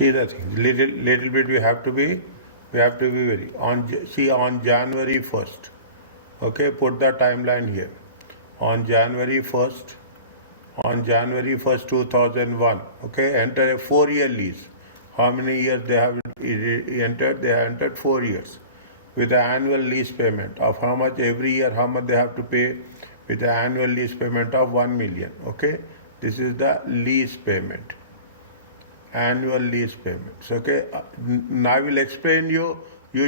See the thing, little bit we have to be very, on January 1st, okay, put the timeline here. On January 1st, 2001, okay, enter a 4-year lease. How many years they have entered? They have entered 4 years with an annual lease payment of how much every year, how much they have to pay, with an annual lease payment of 1 million, okay. This is the lease payment, annual lease payments, okay. Now I will explain you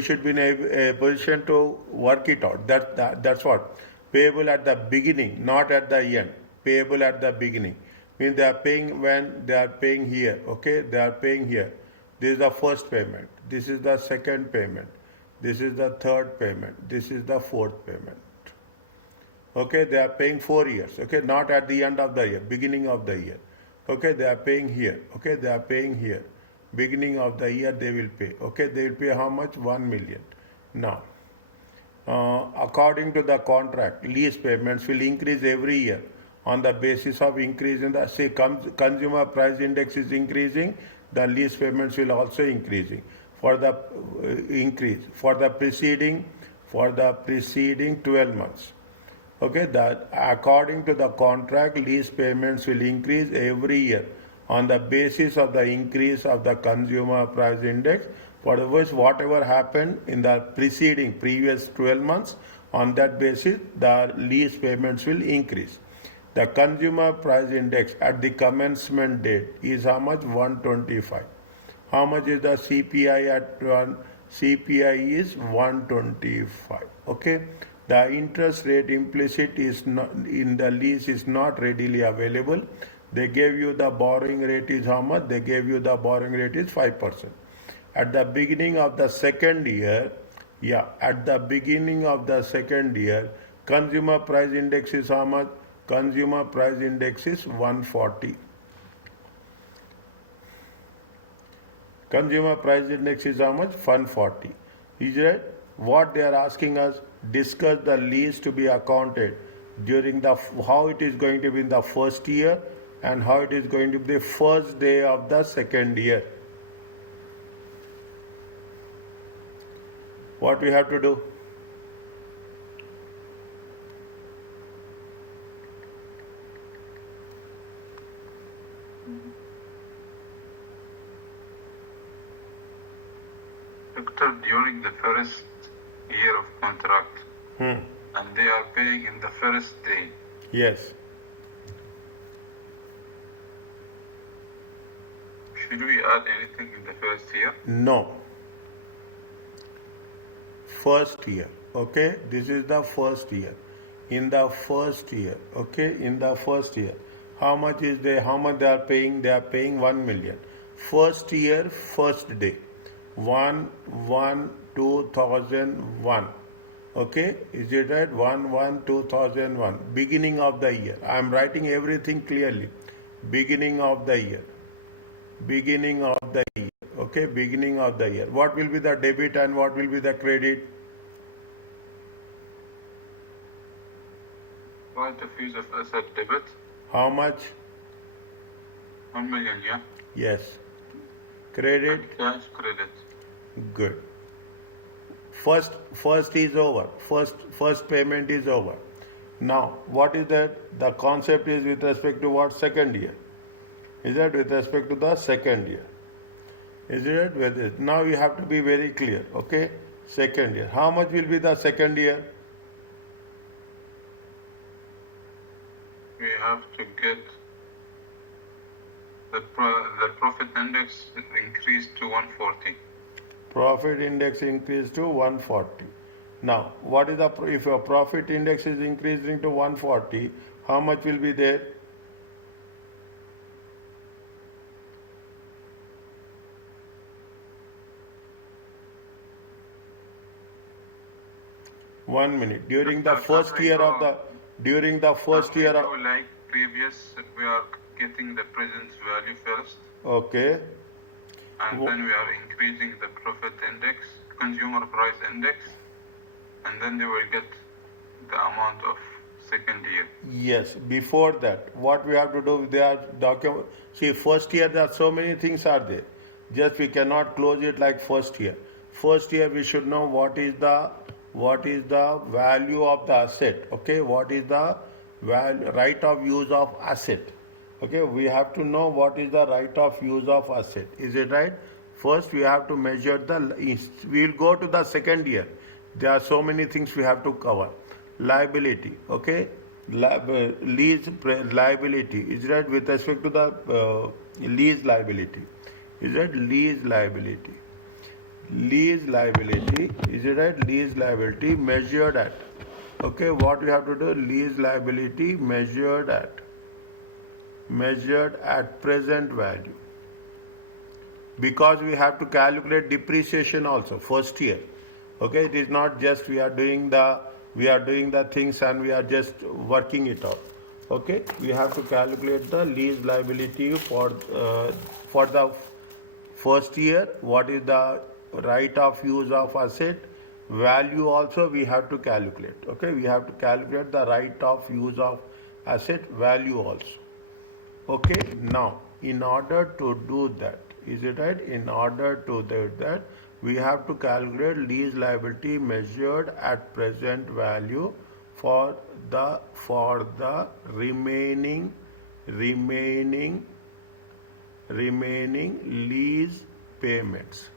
should be in a position to work it out. That's what payable at the beginning, not at the end. Payable at the beginning means they are paying when they are paying here, okay. They are paying here. This is the first payment, this is the second payment, this is the third payment, this is the fourth payment, okay. They are paying 4 years, okay, not at the end of the year, beginning of the year, okay. They are paying here, okay. They are paying here, beginning of the year they will pay, okay. They will pay how much? 1 million. Now according to the contract, lease payments will increase every year on the basis of increase in the consumer price index is increasing, the lease payments will also increasing for the increase for the preceding 12 months, okay. That according to the contract, lease payments will increase every year on the basis of the increase of the consumer price index. For the worst, whatever happened in the previous 12 months, on that basis the lease payments will increase. The consumer price index at the commencement date is how much? 125. How much is the CPI at 1? CPI is 125, okay. The interest rate implicit is not in the lease, is not readily available. They gave you the borrowing rate is how much? They gave you the borrowing rate is 5%. At the beginning of the second year, consumer price index is how much? Consumer price index is 140. Consumer price index is how much? 140. Is it? What they are asking us, discuss the lease to be accounted during how it is going to be in the first year and how it is going to be the first day of the second year. What we have to do? Doctor, during the first year of contract, and they are paying in the first day. Yes. Should we add anything in the first year? No. First year, okay. This is the first year. In the first year, okay. In the first year, how much they are paying? They are paying 1 million. First year, first day, 1/1/2001. Okay, is it right? 1/1/2001. Beginning of the year. I am writing everything clearly. Beginning of the year. Beginning of the year. Okay, beginning of the year. What will be the debit and what will be the credit? Right of use of asset debit. How much? 1 million, yeah. Yes. Credit? And cash credit. Good. First is over. First payment is over. Now, what is that? The concept is with respect to what? Second year. Is that with respect to the second year? Is it with it? Now you have to be very clear, okay? Second year. How much will be the second year? We have to get the profit index increased to 140. Profit index increased to 140. Now, what is if your profit index is increasing to 140, how much will be there? One minute. During the first year of the like previous, we are getting the present value first. Okay. And then we are increasing the profit index, consumer price index, and then they will get the amount of second year. Yes. Before that, what we have to do? They are document. See, first year there are so many things are there. Just we cannot close it like first year. First year we should know what is the value of the asset. Okay, what is the right of use of asset. Okay, we have to know what is the right of use of asset. Is it right? First we have to measure we will go to the second year. There are so many things we have to cover. Liability. Okay, lease liability is right with respect to the lease liability. Is that lease liability? Lease liability is it right? Lease liability measured at. Okay, what we have to do? Lease liability measured at present value. Because we have to calculate depreciation also first year. Okay, it is not just we are doing the things and we are just working it out. Okay, we have to calculate the lease liability for the first year. What is the right of use of asset? Value also we have to calculate. Okay, we have to calculate the right of use of asset value also. Okay, now in order to do that, is it right? In order to do that, we have to calculate lease liability measured at present value for the remaining lease payments.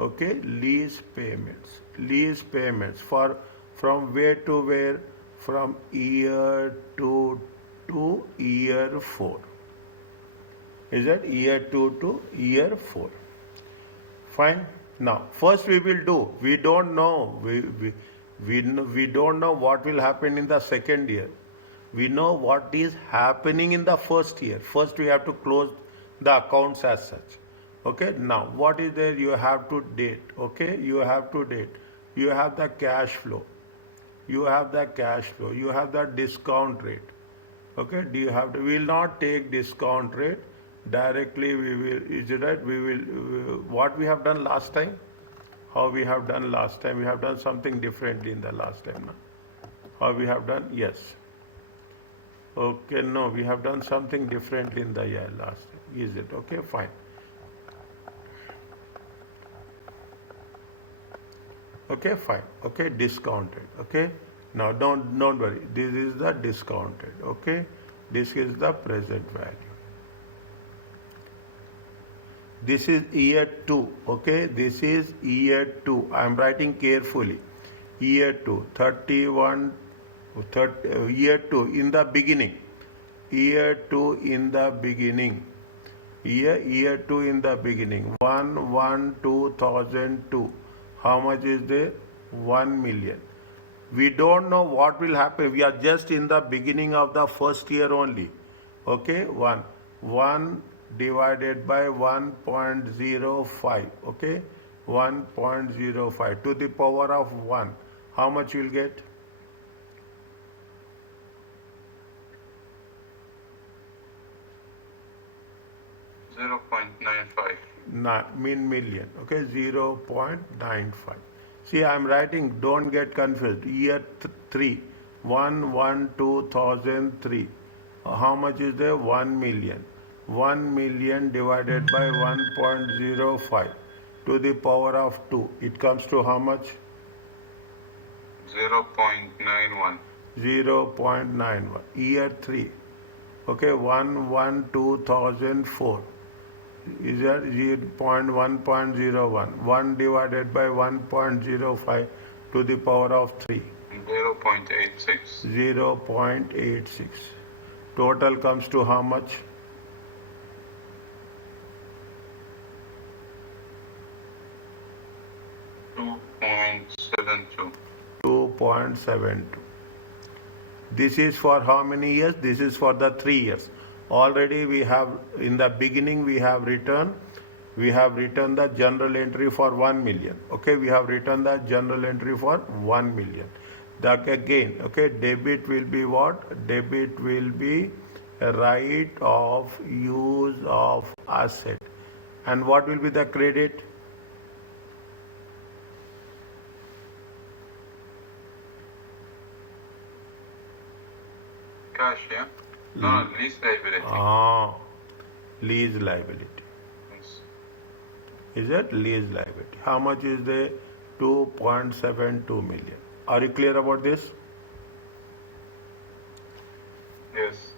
Okay, lease payments for from where to where? From year 2 to year 4. Is that year 2 to year 4? Fine. Now, first we will do. We don't know. We don't know what will happen in the second year. We know what is happening in the first year. First, we have to close the accounts as such. Okay. Now, what is there? You have to date. Okay. You have to date. You have the cash flow. You have the discount rate. Okay. We will not take discount rate directly. We will. Is it right? We will. What we have done last time? How we have done last time? We have done something differently in the last time. No? How we have done? Yes. Okay, no, we have done something differently in the year last time. Is it? Okay, fine. Okay, fine. Okay, discounted. Okay. Now don't worry. This is the discounted. Okay. This is the present value. This is year 2. Okay. This is year 2. I am writing carefully. Year 2. 30, year 2 in the beginning. Year 2 in the beginning. Year 2 in the beginning. 1/1/2002. How much is there? 1 million. We don't know what will happen. We are just in the beginning of the first year only. Okay, 1 divided by 1.05. Okay, 1.05 to the power of 1. How much you will get? 0.95. Mean million. Okay, 0.95. See, I am writing, don't get confused. Year 3, 1/1/2003. How much is there? 1 million. 1 million divided by 1.05 to the power of 2. It comes to how much? 0.91. 0.91. Year 3. Okay, 1/1/2004. Is that 1.01? 1 divided by 1.05 to the power of 3. 0.86. 0.86. Total comes to how much? 2.72. 2.72. This is for how many years? This is for the 3 years. Already we have, in the beginning we have written the general entry for 1 million. Okay, we have written the general entry for 1 million. That again, okay, debit will be what? Debit will be a right of use of asset. And what will be the credit? Cash, yeah? No, lease liability. Lease liability. Yes. Is it lease liability? How much is the 2.72 million? Are you clear about this? Yes.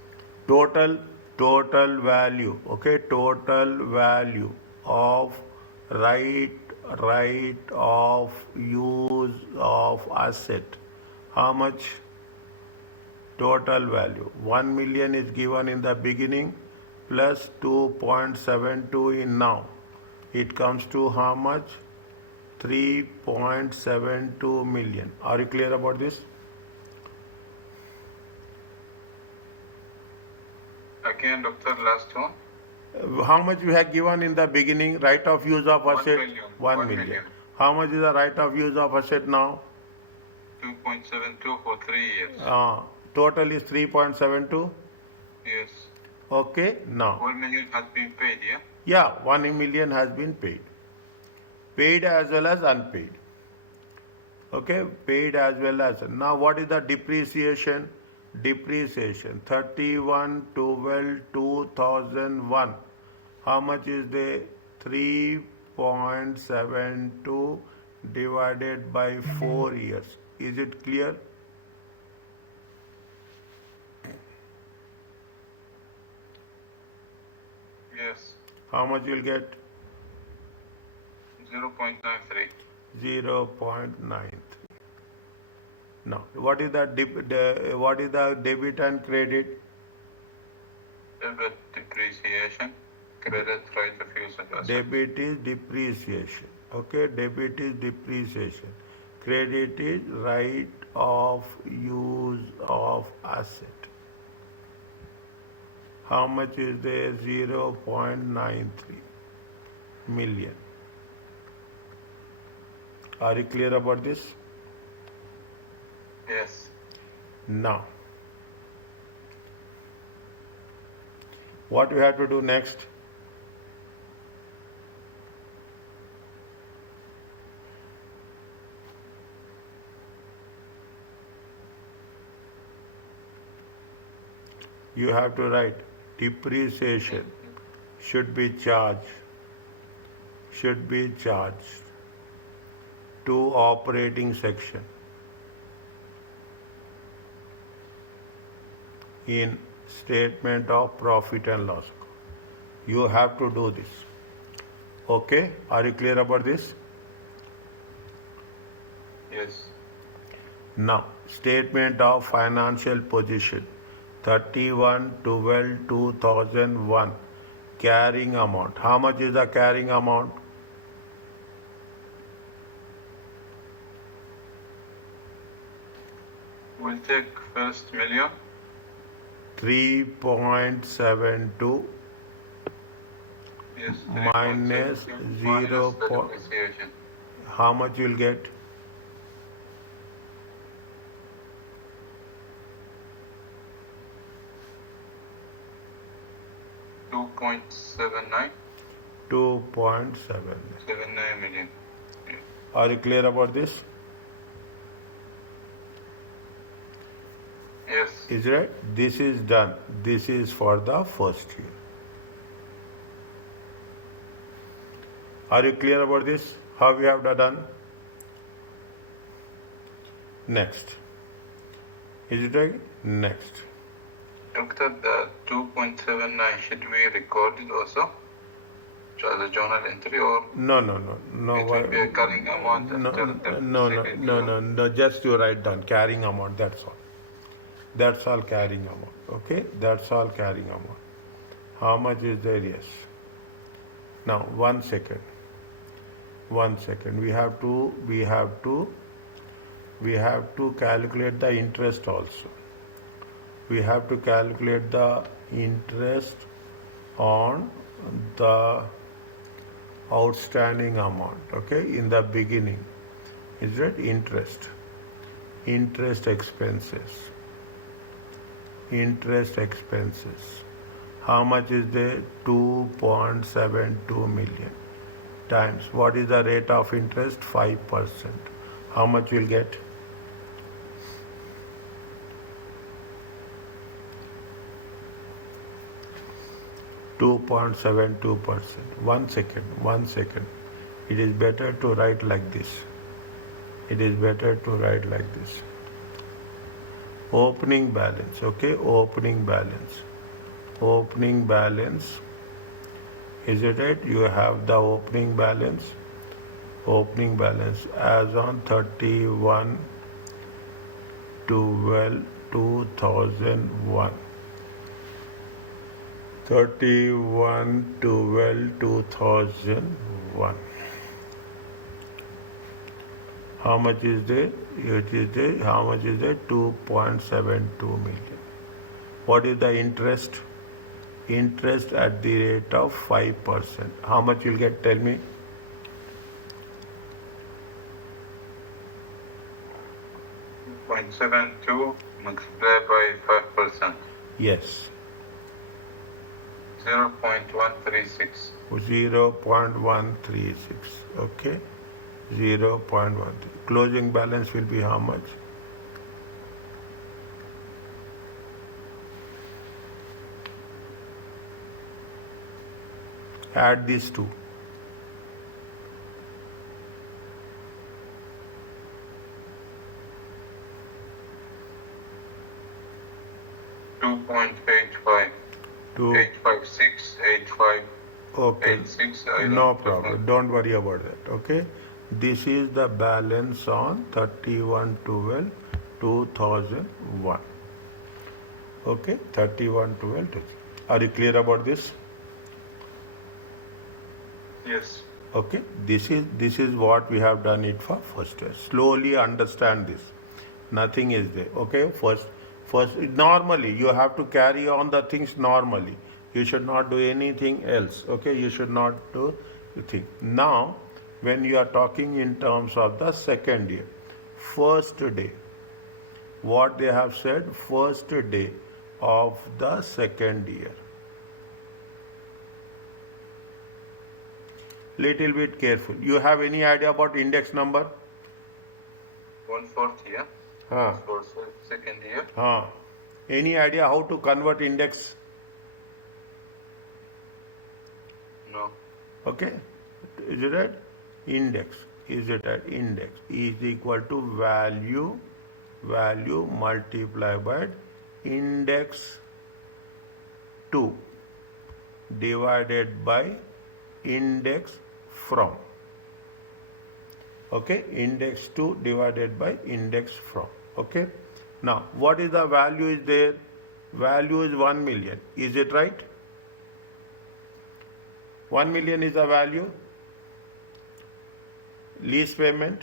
Total value, okay, total value of right of use of asset. How much? Total value 1 million is given in the beginning plus 2.72 in now. It comes to how much? 3.72 million. Are you clear about this? Again, doctor, last one. How much we have given in the beginning? Right of use of asset? 1 million. 1 million. How much is the right of use of asset now? 2.72 for 3 years. Total is 3.72. Yes. Okay, now. 1 million has been paid, yeah? Yeah, 1 million has been paid. Paid as well as unpaid. Okay, paid as well as. Now, what is the depreciation? Depreciation 31/12/2001. How much is the 3.72 divided by 4 years? Is it clear? Yes. How much you'll get? 0.93. 0.93. Now, what is the debit and credit? Debit depreciation, credit right of use of asset. Debit is depreciation. Okay, debit is depreciation. Credit is right of use of asset. How much is there? 0.93 million. Are you clear about this? Yes. Now, what we have to do next? You have to write depreciation should be charged to operating section in statement of profit and loss. You have to do this. Okay, are you clear about this? Yes. Now, statement of financial position 31/12/2001. Carrying amount. How much is the carrying amount? We'll take first million. 3.72 Yes. minus 3.72 0. minus the depreciation. How much you'll get? 2.79. 2.7. 79 million. Are you clear about this? Yes. Is right? This is done. This is for the first year. Are you clear about this? How we have done? Next. Is it right? Next. Doctor, the 2.79 should be recorded also as a journal entry, or No. it will be a carrying amount after the second year? No. Just you write down carrying amount. That's all. That's all carrying amount. Okay. That's all carrying amount. How much is there? Yes. Now 1 second. 1 second. We have to calculate the interest also. We have to calculate the interest on the outstanding amount. Okay, in the beginning. Is that interest expenses. How much is there? 2.72 million times. What is the rate of interest? 5%. How much will get? .72%. 1 second. It is better to write like this. It is better to write like this. Opening balance, okay? Opening balance. Opening balance. Is it right? You have the opening balance. Opening balance as on 31/12/2001. 31/12/2001. How much is there? It is there. How much is there? 2.72 million. What is the interest? Interest at the rate of 5%. How much you'll get? Tell me. 0.72 multiplied by 5%. Yes. 0.136. 0.136. Okay. 0.13. Closing balance will be how much? Add these two. 2.85. Two. 856, 85, Okay. 86. No problem. Don't worry about that. Okay. This is the balance on 31/12/2001. Okay. 31/12. Are you clear about this? Yes. Okay. This is what we have done it for first test. Slowly understand this. Nothing is there. Okay. First normally you have to carry on the things normally. You should not do anything else. Okay. You should not do thing. Now, when you are talking in terms of the second year, first day, what they have said, first day of the second year. Little bit careful. You have any idea about index number? 140, yeah? For second year. Any idea how to convert index? No. Okay. Is it right? Index. Is it right? Index is equal to value multiplied by index 2 divided by index from. Okay. Index 2 divided by index from. Okay. Now, what is the value is there? Value is 1 million. Is it right? 1 million is the value. Lease payment.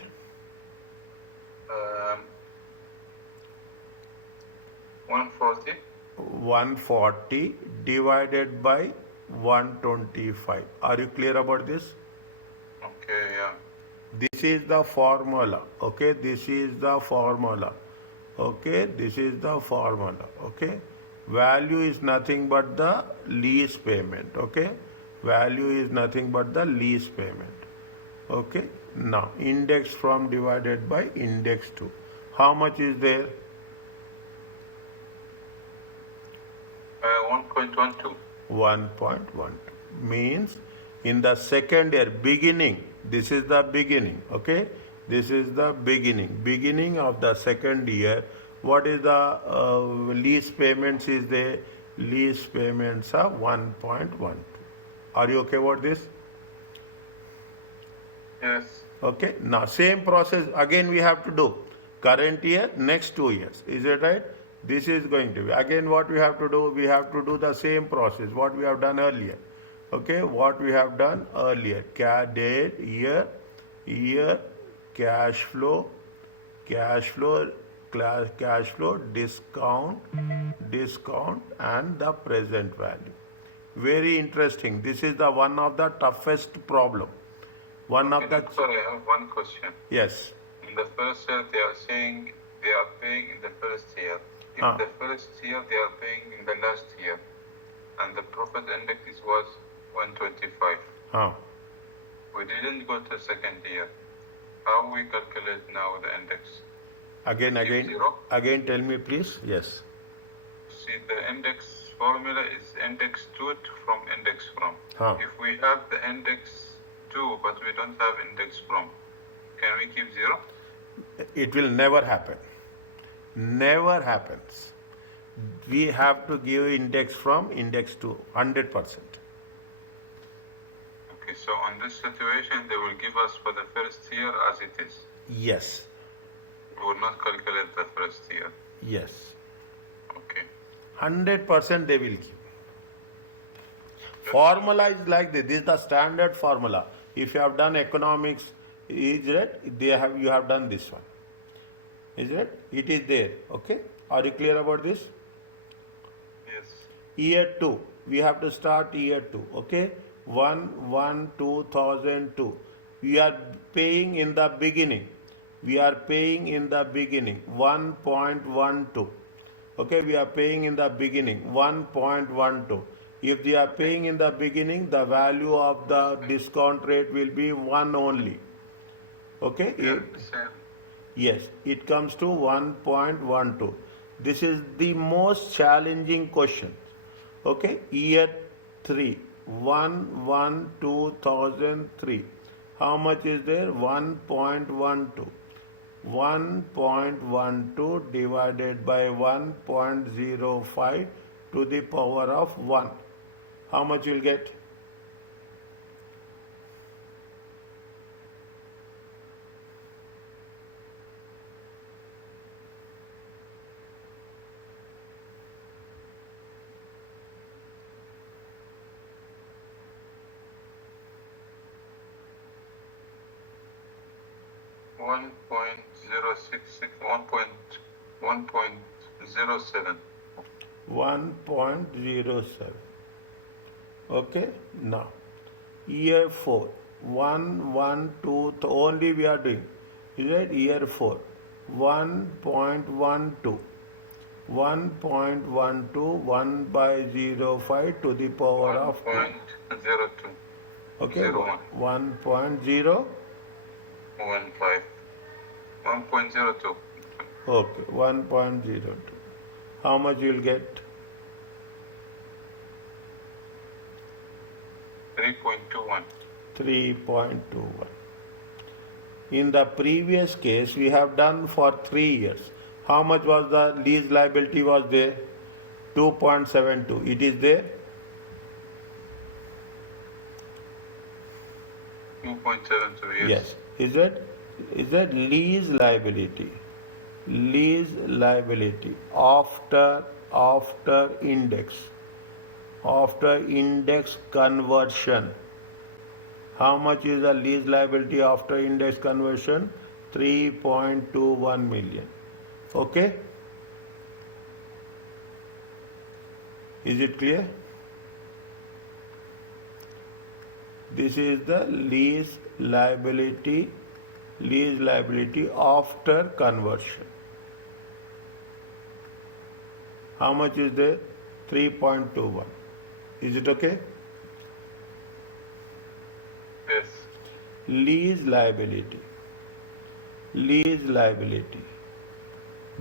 140. 140 divided by 125. Are you clear about this? Okay, yeah. This is the formula. Okay. This is the formula. Okay. This is the formula. Okay. Value is nothing but the lease payment. Okay. Value is nothing but the lease payment. Okay. Now, index from divided by index 2. How much is there? 1.12. 1.12 means in the second year beginning, this is the beginning. Okay. This is the beginning of the second year. What is the lease payments is there? Lease payments are 1.12. Are you okay about this? Yes. Okay. Now, same process again we have to do. Current year, next 2 years. Is it right? This is going to be. Again, what we have to do? We have to do the same process, what we have done earlier. Okay. What we have done earlier. Date, year, cash flow, discount, and the present value. Very interesting. This is the one of the toughest problem. Sorry, I have one question. Yes. In the first year, they are saying they are paying in the first year. If the first year they are paying in the last year, and the profit index was 125. We didn't go to second year. How we calculate now the index? Again, tell me please. Yes. See, the index formula is index 2 from index from. Huh. If we have the index 2, but we don't have index from. Can we keep 0? It will never happen. Never happens. We have to give index from, index to 100%. Okay, so on this situation, they will give us for the first year as it is. Yes. We will not calculate the first year. Yes. Okay. 100% they will give. Formula is like this. This is the standard formula. If you have done economics, is it? You have done this one. Is it? It is there. Okay. Are you clear about this? Yes. Year 2. We have to start year 2. Okay. 1/1/2002. We are paying in the beginning. We are paying in the beginning 1.12. Okay. We are paying in the beginning 1.12. If they are paying in the beginning, the value of the discount rate will be 1 only. Okay? Yes, it comes to 1.12. This is the most challenging question. Okay? Year 3, 1/1/2003. How much is there? 1.12. 1.12 divided by 1.05 to the power of 1. How much you'll get? One point 1.07. 1.07. Okay, now year 4, 1/1/2, only we are doing. Is it year 4? 1.12. 1.12, 1/05 to the power of 1.02. Okay, 1.0. 1.02. Okay, 1.02. How much you will get? 3.21. 3.21. In the previous case, we have done for 3 years. How much was the lease liability was there? 2.72. It is there? 2.72, Yes. Is that lease liability? Lease liability after index. After index conversion. How much is the lease liability after index conversion? 3.21 million. Okay? Is it clear? This is the lease liability after conversion. How much is there? 3.21. Is it okay? Yes. Lease liability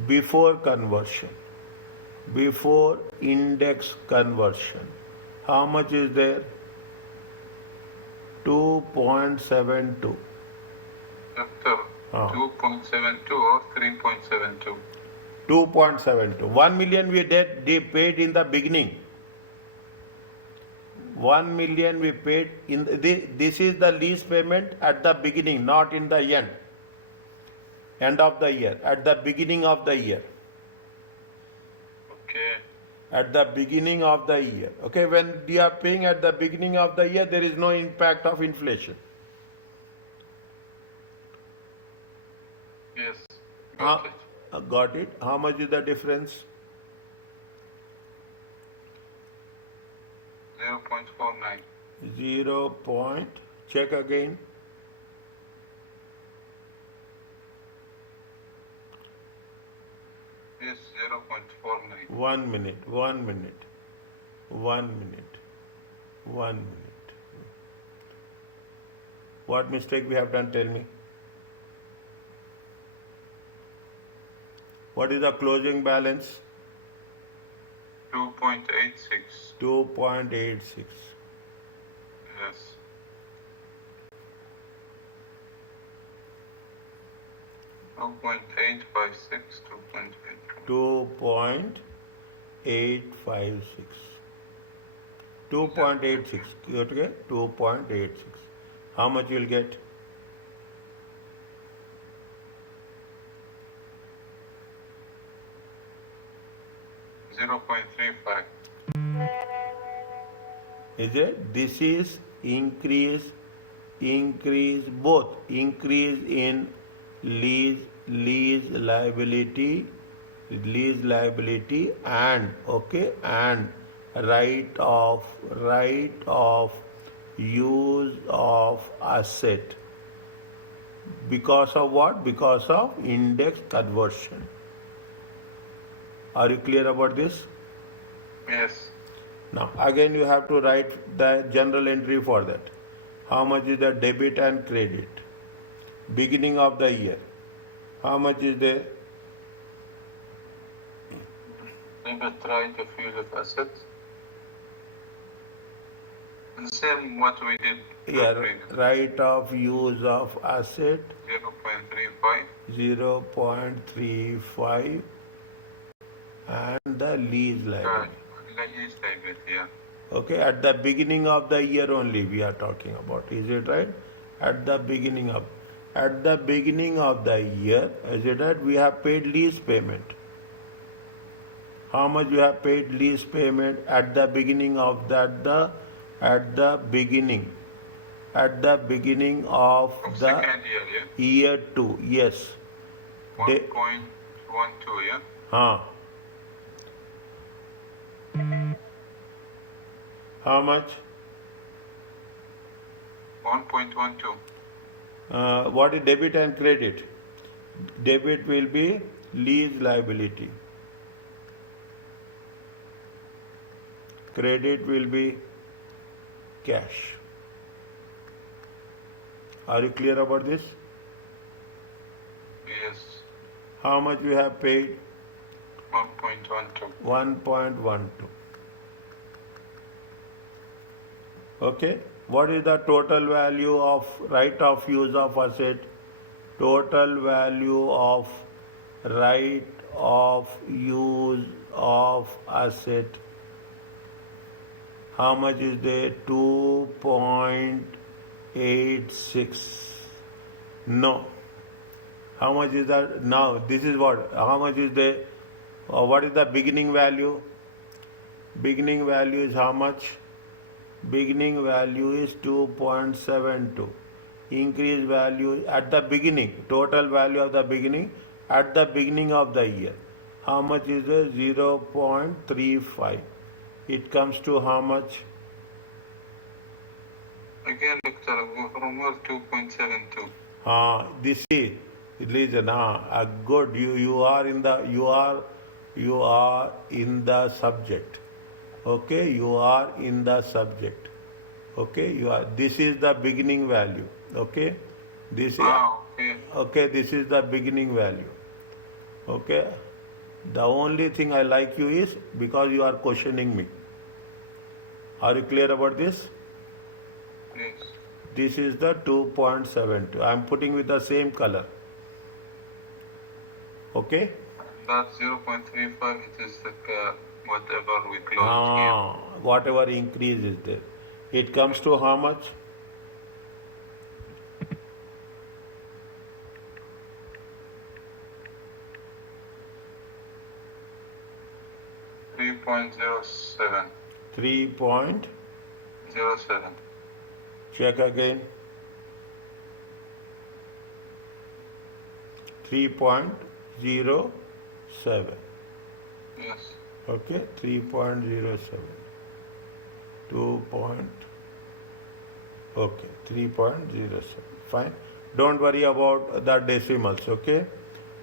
before conversion, before index conversion. How much is there? 2.72. Doctor, 2.72 or 3.72? 2.72. 1 million we paid in the beginning. 1 million we paid in this is the lease payment at the beginning, not in the end of the year, at the beginning of the year. Okay. At the beginning of the year. Okay, when we are paying at the beginning of the year, there is no impact of inflation. Yes. Got it. Got it. How much is the difference? 0.49. 0. Check again. Yes, 0.49. 1 minute. What mistake we have done? Tell me. What is the closing balance? 2.86. 2.86. Yes. 2.856, 2.856. 2.86. Okay, 2.86. How much you will get? $0.35. Is it? This is increase both increase in lease liability and okay and right of use of asset. Because of what? Because of index conversion. Are you clear about this? Yes. Now again you have to write the general entry for that. How much is the debit and credit? Beginning of the year. How much is there? Debit right of use of assets. The same what we did. Yeah, right of use of asset 0.35. 0.35 and the lease liability. Lease liability, yeah. Okay, at the beginning of the year only we are talking about. Is it right? At the beginning of the year, is it right? We have paid lease payment. How much you have paid lease payment at the beginning of that? At the beginning of the second year, yeah? year 2, yes. 1.12, yeah? How much? 1.12. What is debit and credit? Debit will be lease liability. Credit will be cash. Are you clear about this? Yes. How much you have paid? 1.12. 1.12. Okay. What is the total value of right of use of asset? Total value of right of use of asset. How much is there? 2.86. No. How much is that? Now, this is what? How much is there? What is the beginning value? Beginning value is how much? Beginning value is 2.72. Increase value at the beginning. Total value of the beginning at the beginning of the year. How much is there? 0.35. It comes to how much? Again, Dr. From 2.72. This is listen. Good. You are in the subject. Okay, you are in the subject. Okay, this is the beginning value. Okay, this is okay. This is the beginning value. Okay, the only thing I like you is because you are questioning me. Are you clear about this? Yes. This is the 2.72. I am putting with the same color. Okay. That 0.35. It is like whatever we closed here. Whatever increase is there. It comes to how much? $3.07. 3.07. Check again. 3.07. Yes. Okay, 3.07. 3.07. Fine. Don't worry about the decimals, okay?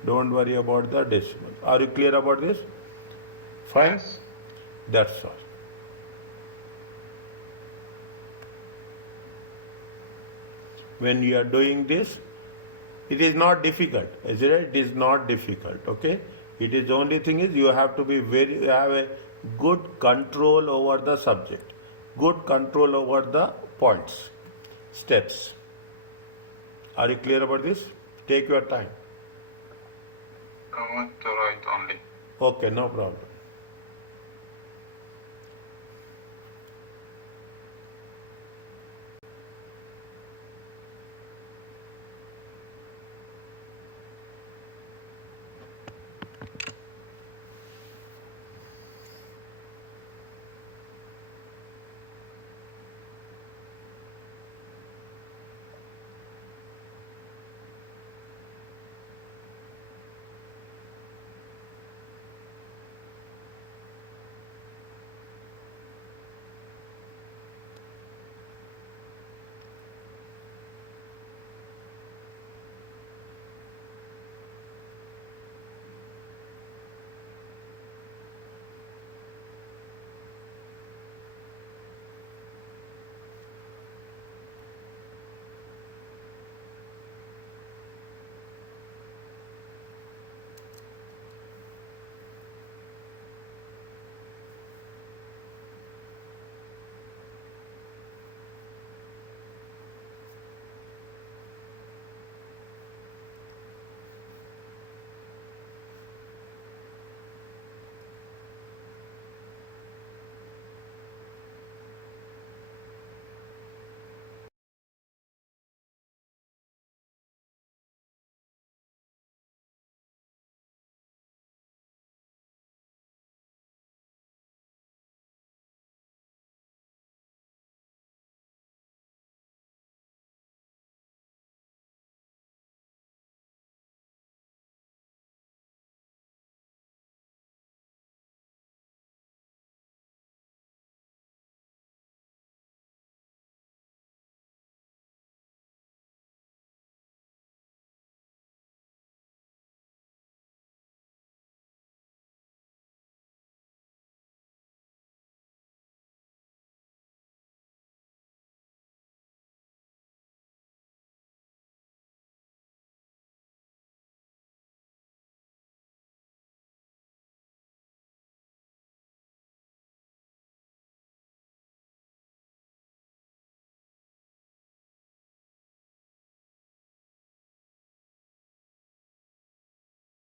Don't worry about the decimals. Are you clear about this? Fine? Yes. That's all. When you are doing this, it is not difficult. Is it? It is not difficult, okay? It is the only thing is you have to be have a good control over the subject, good control over the points, steps. Are you clear about this? Take your time. I want to write only. Okay, no problem.